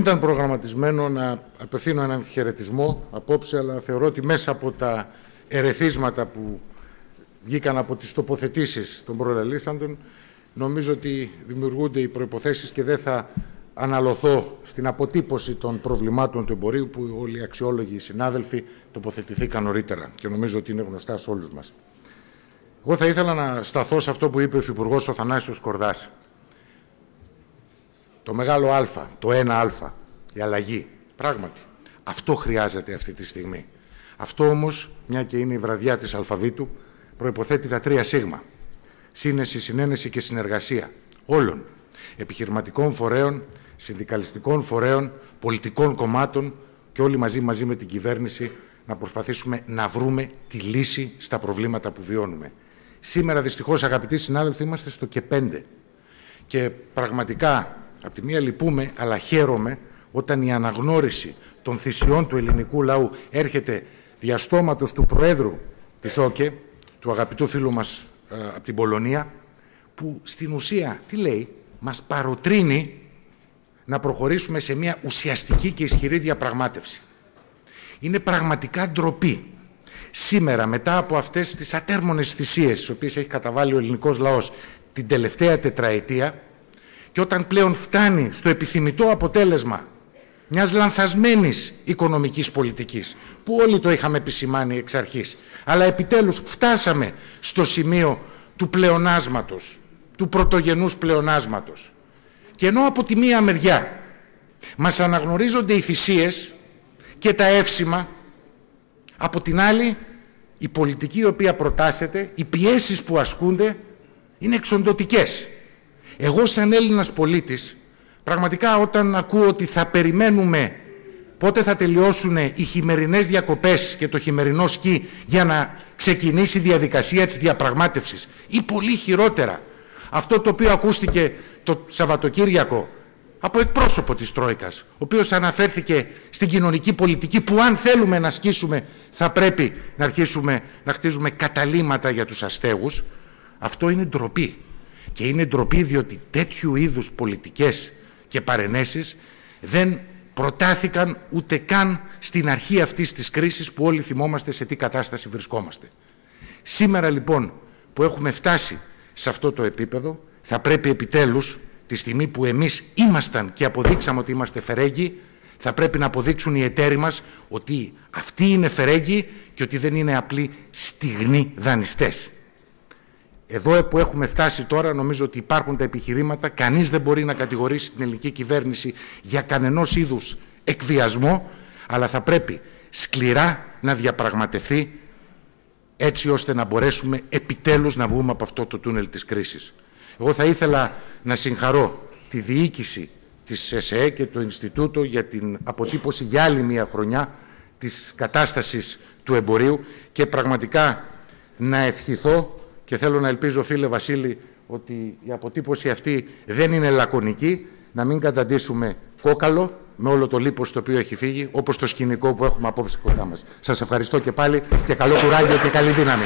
Δεν ήταν προγραμματισμένο να απευθύνω έναν χαιρετισμό απόψε, αλλά θεωρώ ότι μέσα από τα ερεθίσματα που βγήκαν από τις τοποθετήσεις των προλαλήσαντων, νομίζω ότι δημιουργούνται οι προϋποθέσεις και δεν θα αναλωθώ στην αποτύπωση των προβλημάτων του εμπορίου που όλοι οι αξιόλογοι συνάδελφοι τοποθετηθήκαν νωρίτερα και νομίζω ότι είναι γνωστά σε όλους μας. Εγώ θα ήθελα να σταθώ σε αυτό που είπε ο Υφυπουργός ο Θανάσιος Κορδάς. Το μεγάλο Α, το 1Α, η αλλαγή. Πράγματι, αυτό χρειάζεται αυτή τη στιγμή. Αυτό όμως, μια και είναι η βραδιά της αλφαβήτου, προϋποθέτει τα 3 σίγμα. Σύνεση, συνένεση και συνεργασία όλων. Επιχειρηματικών φορέων, συνδικαλιστικών φορέων, πολιτικών κομμάτων και όλοι μαζί με την κυβέρνηση να προσπαθήσουμε να βρούμε τη λύση στα προβλήματα που βιώνουμε. Σήμερα, δυστυχώς, αγαπητοί συνάδελφοι, είμαστε στο και 5. Και πραγματικά, από τη μία λυπούμε, αλλά χαίρομαι όταν η αναγνώριση των θυσιών του ελληνικού λαού έρχεται διαστόματος του Προέδρου της ΟΚΕ, του αγαπητού φίλου μας από την Πολωνία, που στην ουσία, τι λέει, μας παροτρύνει να προχωρήσουμε σε μια ουσιαστική και ισχυρή διαπραγμάτευση. Είναι πραγματικά ντροπή. Σήμερα, μετά από αυτές τις ατέρμονες θυσίες, τις οποίες έχει καταβάλει ο ελληνικός λαός την τελευταία τετραετία, και όταν πλέον φτάνει στο επιθυμητό αποτέλεσμα μιας λανθασμένης οικονομικής πολιτικής, που όλοι το είχαμε επισημάνει εξ αρχής, αλλά επιτέλους φτάσαμε στο σημείο του πλεονάσματος, του πρωτογενούς πλεονάσματος. Και ενώ από τη μία μεριά μας αναγνωρίζονται οι θυσίες και τα εύσημα, από την άλλη η πολιτική η οποία προτάσσεται, οι πιέσεις που ασκούνται είναι εξοντωτικές. Εγώ σαν Έλληνας πολίτης, πραγματικά όταν ακούω ότι θα περιμένουμε πότε θα τελειώσουν οι χειμερινές διακοπές και το χειμερινό σκι για να ξεκινήσει η διαδικασία της διαπραγμάτευσης, ή πολύ χειρότερα αυτό το οποίο ακούστηκε το Σαββατοκύριακο από εκπρόσωπο της Τρόικας, ο οποίος αναφέρθηκε στην κοινωνική πολιτική που αν θέλουμε να ασκήσουμε θα πρέπει να αρχίσουμε να χτίζουμε καταλύματα για τους αστέγους, αυτό είναι ντροπή. Και είναι ντροπή διότι τέτοιου είδους πολιτικές και παρενέσεις δεν προτάθηκαν ούτε καν στην αρχή αυτής της κρίσης που όλοι θυμόμαστε σε τι κατάσταση βρισκόμαστε. Σήμερα λοιπόν που έχουμε φτάσει σε αυτό το επίπεδο, θα πρέπει επιτέλους, τη στιγμή που εμείς ήμασταν και αποδείξαμε ότι είμαστε φερέγγοι, θα πρέπει να αποδείξουν οι εταίροι μας ότι αυτοί είναι φερέγγοι και ότι δεν είναι απλοί στιγνοί δανειστές. Εδώ που έχουμε φτάσει τώρα, νομίζω ότι υπάρχουν τα επιχειρήματα, κανείς δεν μπορεί να κατηγορήσει την ελληνική κυβέρνηση για κανενός είδους εκβιασμό, αλλά θα πρέπει σκληρά να διαπραγματευτεί έτσι ώστε να μπορέσουμε επιτέλους να βγούμε από αυτό το τούνελ της κρίσης. Εγώ θα ήθελα να συγχαρώ τη διοίκηση της ΕΣΕ και το Ινστιτούτο για την αποτύπωση για άλλη μια χρονιά της κατάστασης του εμπορίου και πραγματικά να ευχηθώ και θέλω να ελπίζω, φίλε Βασίλη, ότι η αποτύπωση αυτή δεν είναι λακωνική, να μην καταντήσουμε κόκαλο με όλο το λίπος το οποίο έχει φύγει, όπως το σκηνικό που έχουμε απόψε κοντά μας. Σας ευχαριστώ και πάλι και καλό κουράγιο και καλή δύναμη.